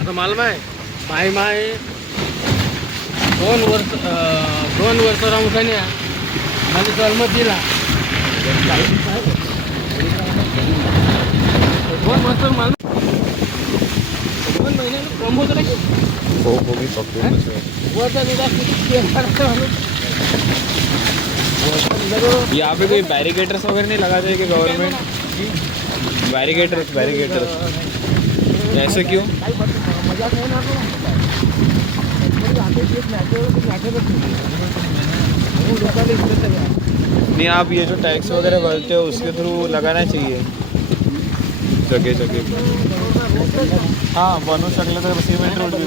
आता मला माय 2 वर्ष रामखाने मला जन्म दिला 2 वर्ष मला 2 महिने प्रमोद यहाँ पे कोई बैरिकेटर्स वगैरह नहीं लगाते हैं कि गवर्नमेंट? बैरिकेटर्स ऐसे क्यों? नहीं, आप ये जो टैक्स वगैरह भरते हो उसके थ्रू लगाना चाहिए जगह। हाँ, बनू शकलं तर सिमेंट रोड भी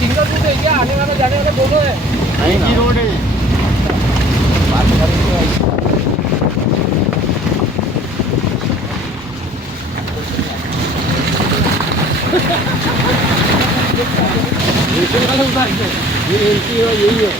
सिंगल रूट है क्या? आने वाला जाने वाला दोनों है? नहीं, रोड है। यही है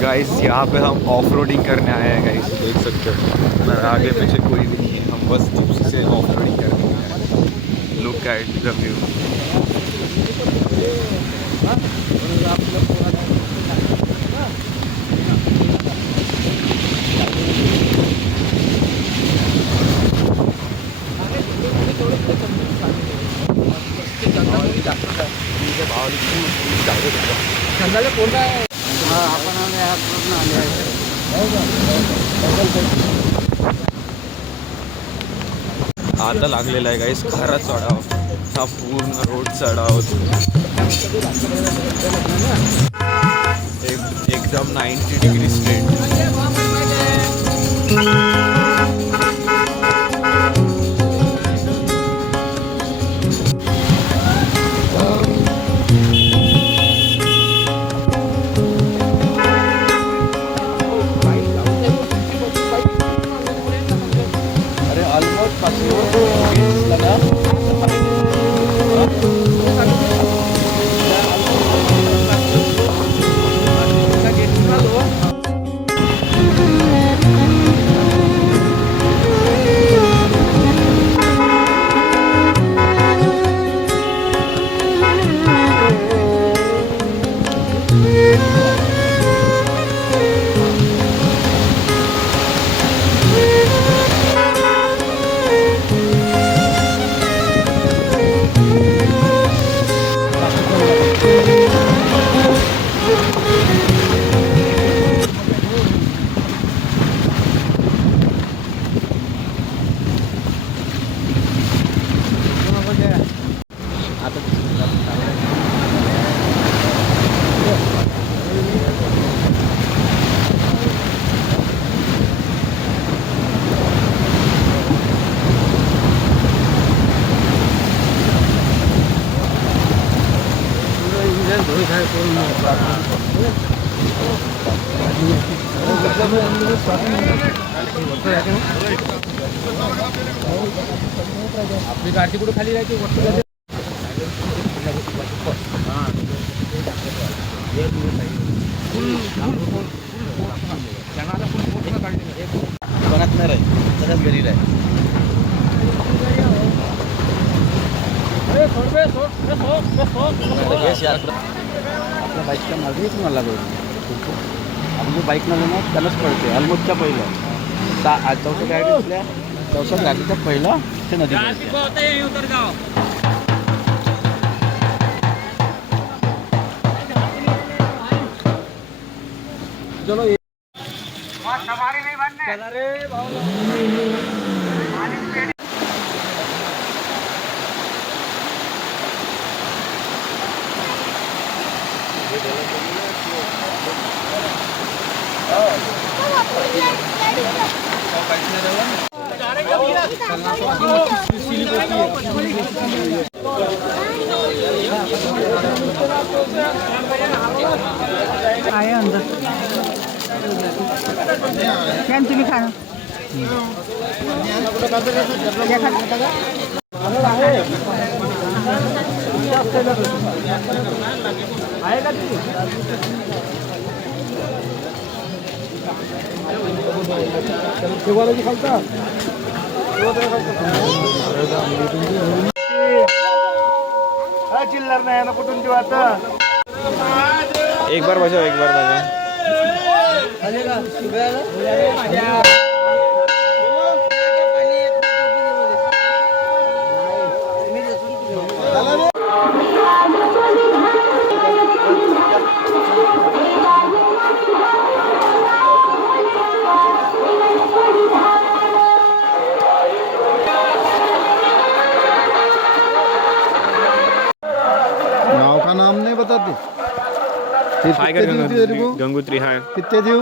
गाइस, यहाँ पे हम ऑफ रोडिंग करने आए हैं गाइस, देख सकते हो। आगे पीछे कोई भी नहीं है, हम बस जिप्सी से ऑफ रोडिंग करने आए हैं। Look at the view. आता लागलेला आहे गाईस खारा चढाव। हा पूर्ण रोड चढा होतो एकदम 90 डिग्री स्ट्रेट. अरे ऑलमोस्ट पाचशे लगा. आपली गाडी कुठे खाली राहते वरती जाते. दुकानात नाही राहील सगळ्याच घरी राहील. आपल्या बाईकच्या मागे तुम्हाला आपण जो बाईक नव्हे ना त्यालाच पडते. ऑलमोस्टच्या पहिलं चौथ्या गाडी असल्या चौथ्या गाडीच्या पहिलं ते नदी चलो आहे अंदर क्या तुम्ही खा ना. आहे का ती खालता चिल्लर नाही ना कुठून देऊ आता. एक बार बजाओ, एक बार बजाओ. गाँव का नाम नहीं बताते. हाय कर गंगोत्री. हाय कितने दियो.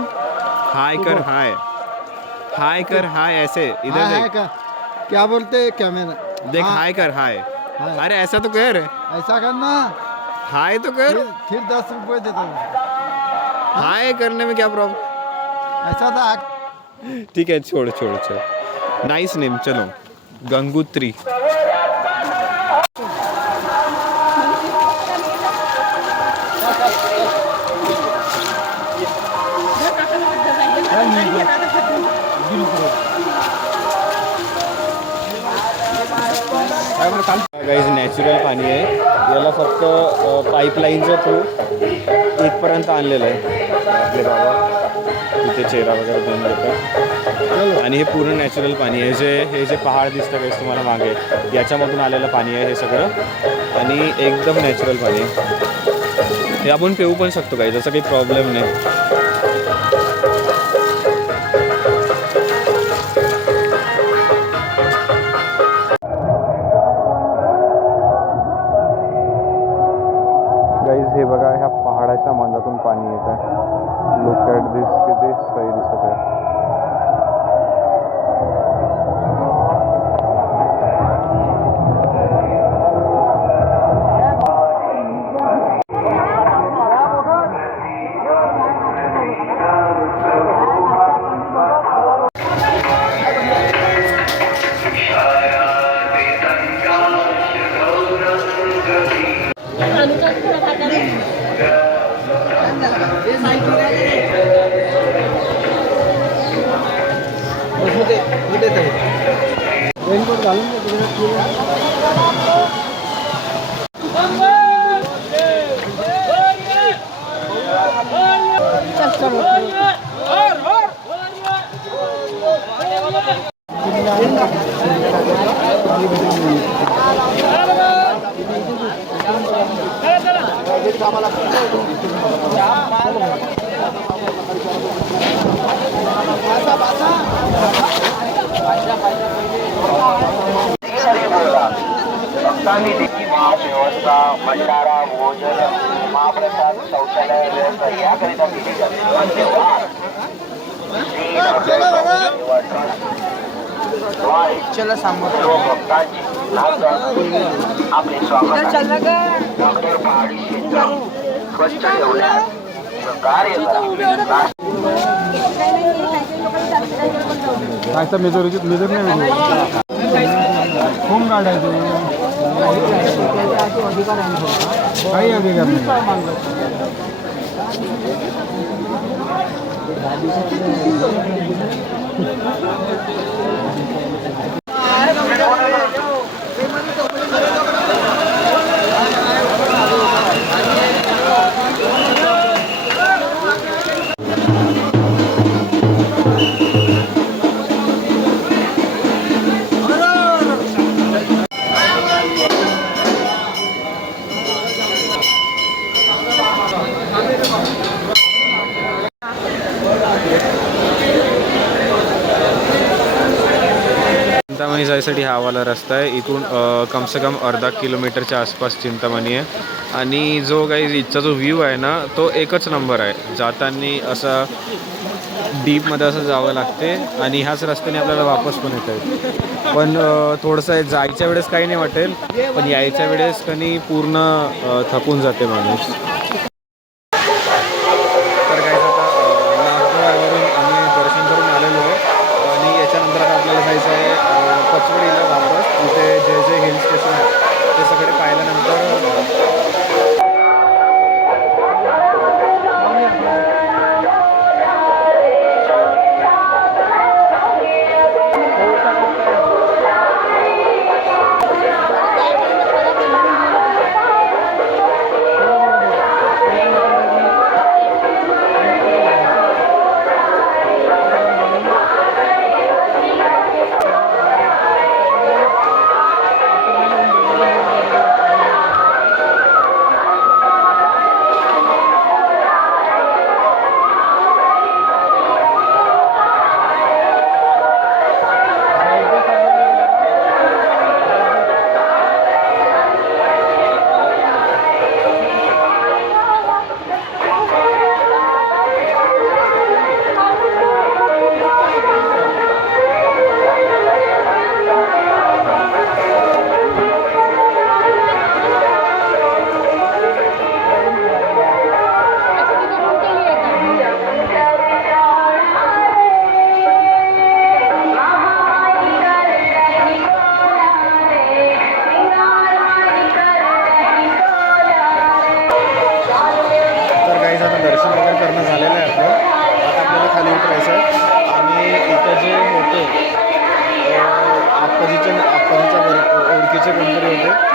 हाय कर. हाय हाय कर. हाय ऐसे इधर हाय देख. का क्या बोलते कैमरा. देख हाँ, हाय कर. हाय हाय. अरे ऐसा तो कर. ऐसा करना. हाय तो कर. फिर 10 रुपये देता हूँ. हाय करने में क्या प्रॉब्लम. ऐसा था. ठीक है छोड़ छोड़ छोड़. Nice name. चलो गंगोत्री. गाईज नॅचरल पाणी आहे. याला फक्त पाईपलाईनच्या थ्रू इथपर्यंत आणलेलं आहे आपले बाबा. इथे चेहरा वगैरे धुवून घेतात. आणि हे पूर्ण नॅचरल पाणी आहे. हे जे पहाड दिसतं गाईज तुम्हाला मागे याच्यामधून आलेलं पाणी आहे हे सगळं. आणि एकदम नॅचरल पाणी आहे. हे आपण पिऊ पण शकतो गाईज, जसं काही प्रॉब्लेम नाही. रेनकोट घालून व्यवस्था भंडारा भोजन महाप्रसाद शौचालय व्यवस्था याकरिता केली जाते चला समोर आपले स्वागत डॉक्टर पहाडी क्षेत्र स्वच्छ ठेवण्यास कार्य काय मेजर नाही होम गार्ड आहे काही अधिकार नाही चिंतामणी जायसाठी हा वाला रस्ता आहे. इथून कम से कम अर्धा किलोमीटरच्या आसपास चिंतामणी आहे. आणि जो काही इथचा जो व्ह्यू आहे ना तो एकच नंबर आहे. जाताना असं डीपमध्ये असं जावं लागते आणि ह्याच रस्त्याने आपल्याला वापस पण येता येईल. पण थोडंसं जायच्या वेळेस काही नाही वाटेल, पण यायच्या वेळेस कधी पूर्ण थकून जाते माणूस. तर काय आता नागपूरवरून आम्ही दर्शन करून आलेलो आहे आणि याच्यानंतर आता आपल्याला जायचं आहे पचवडीला वापस. तिथे जे जे हिल स्टेशन आहे ते सगळे पाहिल्यानंतर दर्शन वगैरे करणं झालेलं आहे आपलं. आता आपल्याला खाली उतरायचं आहे आणि इथं जे होते आप्पाजीच्या ओळखीचे कोणतरी होते.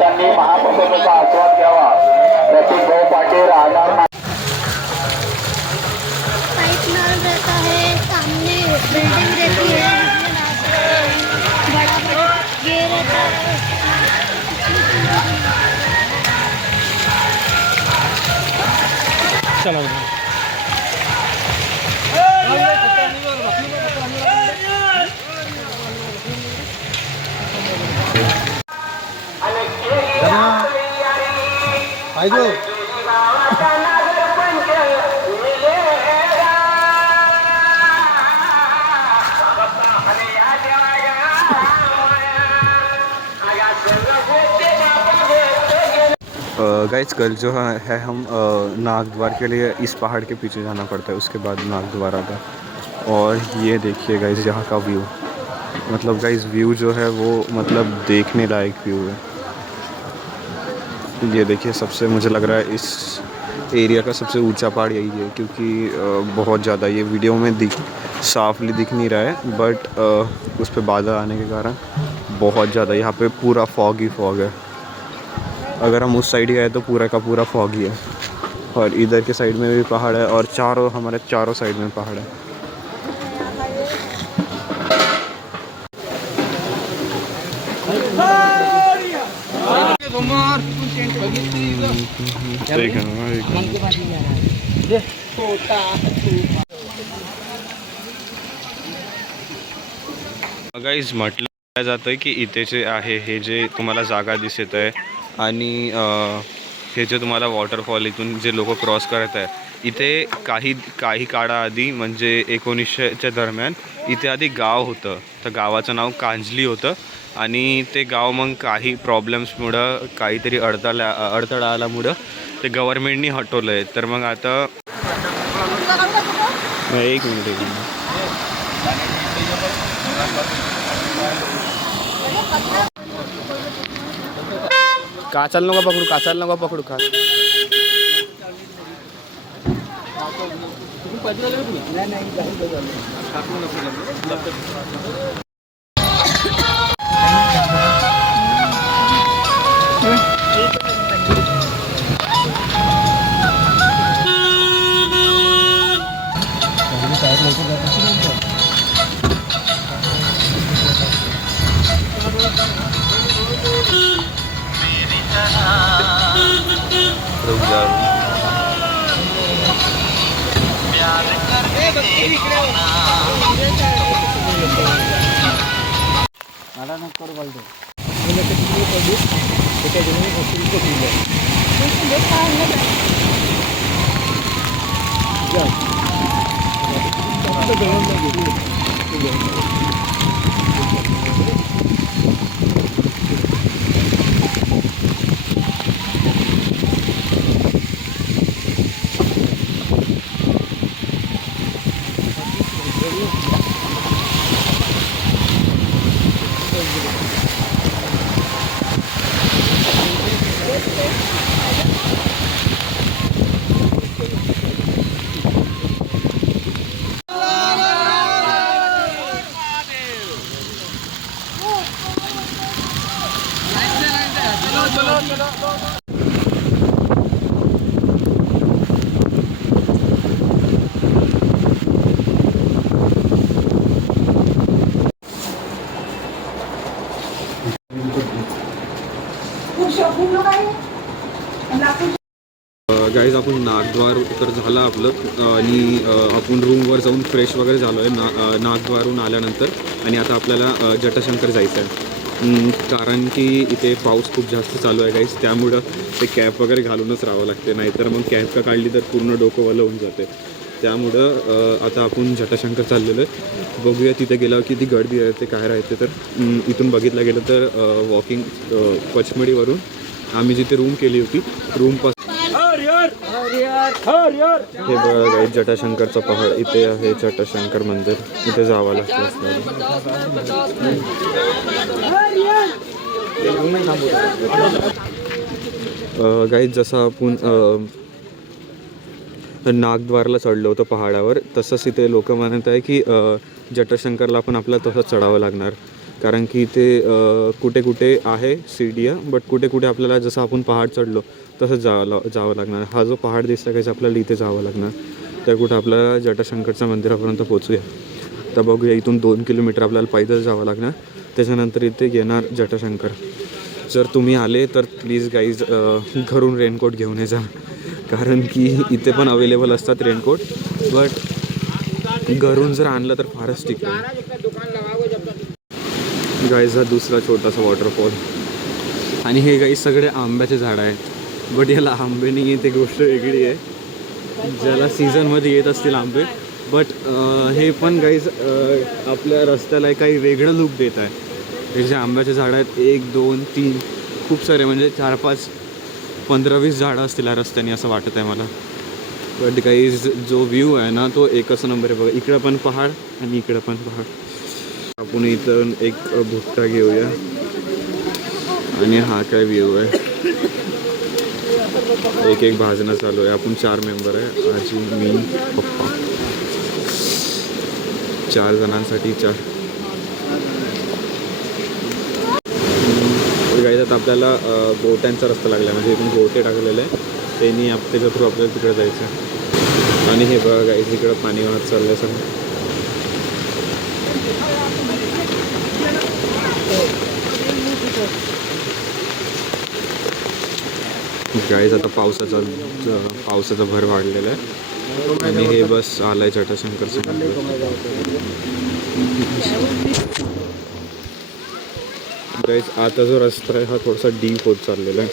प्रवाशांनी महाप्रसादाचा आस्वाद घ्यावा. प्रतीक भाऊ पाटील राहणार पाइप नल रहता है, सामने बिल्डिंग रहती है, बड़ा बड़ा ये रहता है. चला पाहिजे गाइस कल जो है हम नागद्वार के लिए इस पहाड़ के पीछे जाना पड़ता है, उसके बाद नागद्वार आता है। और ये देखिए गाइस यहाँ का व्यू, मतलब गाइस व्यू जो है वो मतलब देखने लायक व्यू है। ये देखिए सबसे मुझे लग रहा है इस एरिया का सबसे ऊंचा पहाड़ यही है, क्योंकि बहुत ज़्यादा ये वीडियो में साफली दिख नहीं रहा है, बट उस पर बादल आने के कारण बहुत ज़्यादा यहाँ पे पूरा फॉग ही फॉग है। अगर हम उस साइड गए तो पूरा का पूरा फॉग ही है, और इधर के साइड में भी पहाड़ है, और हमारे चारों साइड में पहाड़ है। गाइज म्हटलं जातं की इथे जे आहे हे जे तुम्हाला जागा दिसत आहे आणि हे जे तुम्हाला वॉटरफॉल इथून जे लोक क्रॉस करत आहे, इथे काही काळाआधी म्हणजे 1900च्या दरम्यान इथे आधी गाव होतं. तर गावाचं नाव कांजली होतं, आणि ते गाव मग काही प्रॉब्लेम्समुळं काहीतरी अडथळा आल्यामुळं ते गव्हर्मेंटनी हटवलं आहे. तर मग आता एक मिनिट काचाल नका पकडू का मला नको बोलतो. गाईज आपण नागद्वार तर झालं आपलं, आणि आपण रूमवर जाऊन फ्रेश वगैरे झालो आहे नागद्वारून आल्यानंतर. आणि आता आपल्याला जटाशंकर जायचं आहे, कारण की इथे पाऊस खूप जास्त चालू आहे गाईज, त्यामुळं ते कॅप वगैरे घालूनच राहावं लागते, नाहीतर मग कॅप का काढली तर पूर्ण डोकं वलं होऊन जाते. त्यामुळं आता आपण जटाशंकर चाललेलं आहे. बघूया तिथे गेल्यावर किती गर्दी आहे ते काय राहते. तर इथून बघितलं गेलं तर वॉकिंग पचमडीवरून आम्ही जिथे रूम केली होती रूमपासून हे बघा गाईज जटाशंकरचा पहाड इथे आहे. जटाशंकर मंदिर इथे जावं लागतं. गाईज जसं आपण नागद्वारला चढलो होतं पहाडावर, तसंच इथे लोक म्हणत आहे की जटाशंकरला पण आपल्याला तसंच चढावं लागणार. कारण की इथे कुठे कुठे आहे सीडिया, बट कुठे कुठे आपल्याला जसं आपण पहाड चढलो तसंच जावं लागणार. हा जो पहाड दिसला काही आपल्याला इथे जावं लागणार. तर कुठं आपल्याला जटाशंकरच्या मंदिरापर्यंत पोचूया. तर बघूया, इथून 2 किलोमीटर आपल्याला पैदल जावं लागणार. त्याच्यानंतर इथे येणार जटाशंकर. जर तुम्ही आले तर प्लीज गाईज घरून रेनकोट घेऊन ये जा, कारण की इथे पण अवेलेबल असतात रेनकोट, बट घरून जर आणलं तर फारच ठीक आहे. गाईज हा दुसरा छोटासा वॉटरफॉल. आणि हे गाईज सगळे आंब्याचे झाडं आहेत, बट याला आंबे नाही आहे, ते गोष्ट वेगळी आहे. ज्याला सीझनमध्ये येत असतील आंबे, बट हे पण गाईज आपल्या रस्त्याला काही वेगळं लुक देत आहे. हे जे आंब्याचे झाडं आहेत 1 2 3 खूप सारे, म्हणजे 4 5 15 20 झाडं असतील या रस्त्याने असं वाटत आहे मला. बट गाईज जो व्ह्यू आहे ना तो एकच नंबर आहे. बघा, इकडं पण पहाड आणि इकडं पण पहाड. आपण इथं एक भुट्टा घेऊया आणि हा काय व्ह्यू आहे. एक भाजणं चालू आहे. आपण 4 मेंबर आहे, आजी मी पप्पा, 4 जणांसाठी 4. गाईज आता आपल्याला गोट्यांचा रस्ता लागला, म्हणजे इथून गोटे टाकलेले आहे, त्यांनी त्याच्या थ्रू आपल्याला तिकडे जायचं आहे. आणि हे बघा गाईज इकडं पाणी वाहत चाललं आहे सगळं. गाईज आता पावसाचा भर वाढलेला आहे आणि हे बस आलाय जटाशंकरचं. गाईज आता जो रस्ता आहे हा थोडासा डीप होत चाललेला आहे.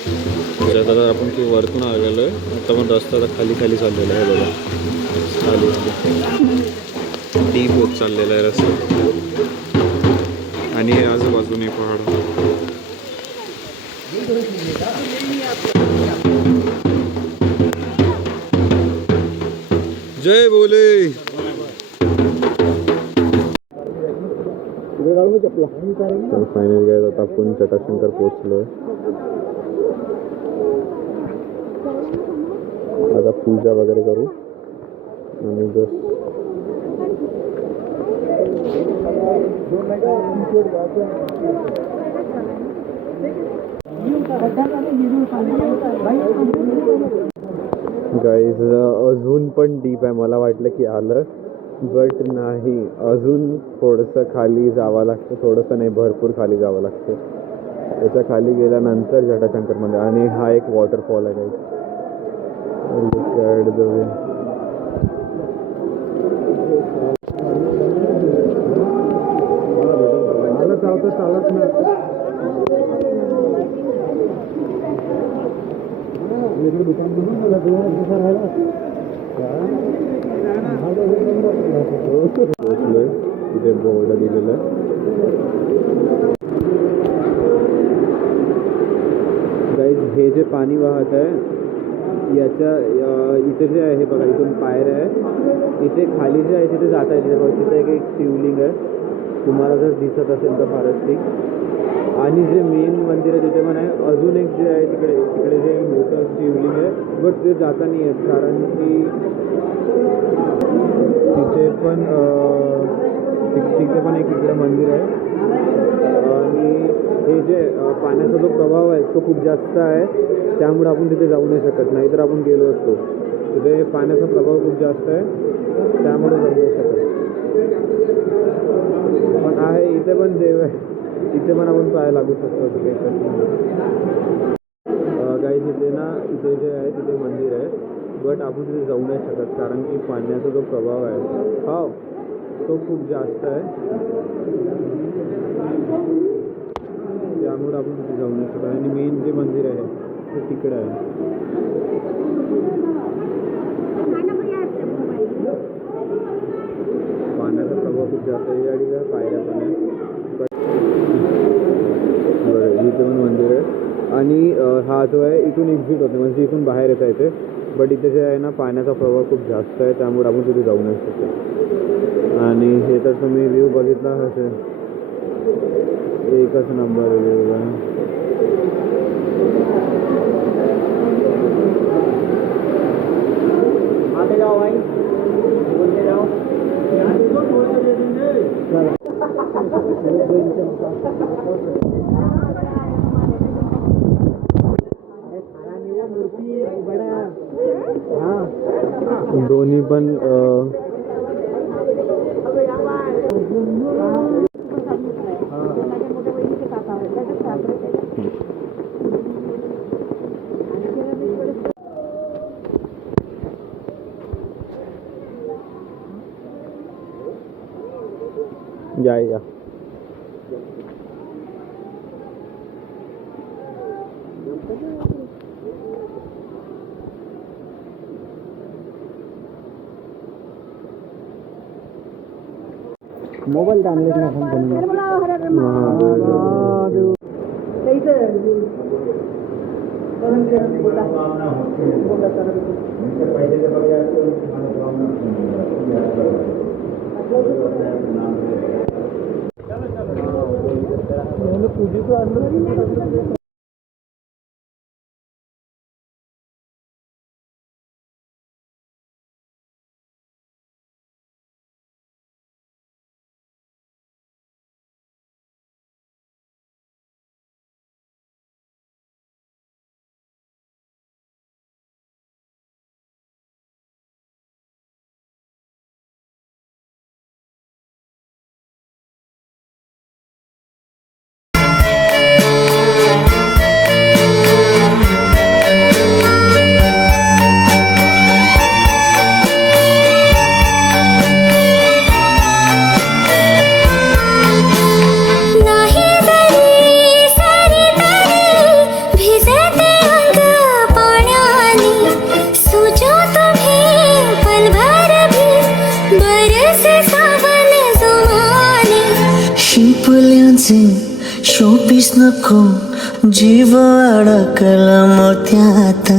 त्याच्यात आता आपण की वरतून आलेलो आहे, आता पण रस्ता आता खाली खाली चाललेला आहे. बघा, खाली खाली डीप होत चाललेला आहे रस्ता. आणि हे आजूबाजूने पहाड. जय बोले. फायनल गाईज आता आपण जटाशंकर पोचलो. आता पूजा वगैरे करू आणि जस्ट गाईज अजून पण डीप आहे. मला वाटलं की आलं, बट नाही, अजून थोडंसं खाली जावं लागतं. थोडंसं नाही, भरपूर खाली जावं लागतं. त्याच्या खाली गेल्यानंतर जटाशंकरमध्ये. आणि हा एक वॉटरफॉल आहे गाईज. चालत ना. तिथे बोर्ड दिलेलं आहे. गाईज हे जे पाणी वाहत आहे याच्या इथे जे आहे बघा, इथून पायऱ्या आहे. इथे खाली जे आहे तिथे जाता येते बघा. तिथे एक शिवलिंग आहे, तुम्हाला जर दिसत असेल तर फारच ठीक. आणि जे मेन मंदिर आहे तिथे पण आहे. अजून एक जे आहे तिकडे जे मोठं शिवलिंग आहे, बट ते जाता नाही आहेत कारण की तिथे पण एक इकडे मंदिर आहे. आणि हे जे पाण्याचा जो प्रभाव आहे तो खूप जास्त आहे, त्यामुळे आपण तिथे जाऊ नाही शकत. नाही तर आपण गेलो असतो. तिथे पाण्याचा प्रभाव खूप जास्त आहे, त्यामुळे जाऊ नाही शकत. पण आहे इथे पण देव आहे, इथे पण आपण पाय लागू शकतो. गाईज इथे जे आहे तिथे मंदिर आहे, बट आपण तिथे जाऊ नाही शकत कारण की पाण्याचा जो प्रभाव आहे तो खूप जास्त आहे, त्यामुळे आपण तिथे जाऊ नाही शकत. आणि मेन जे मंदिर आहे ते तिकडे आहे. पाण्याचा प्रभाव खूप जास्त आहे आणि पायऱ्या पण आहे. बरं, इथे पण मंदिर आहे. आणि हा जो आहे इथून एक्झिट होते, म्हणजे इथून बाहेर येता येते. बट इथे जे आहे ना पाण्याचा प्रभाव खूप जास्त आहे, त्यामुळे आपण तिथे जाऊ नाही शकतो. आणि हे तर तुम्ही व्ह्यू बघितला असेल, एकच नंबर व्ह्यू आहे. आगे जाओ भाई, बोलते जाओ. दोन्ही पण या मोबाईल आणले ना शोपीस नको जीव अडकला मोत्यात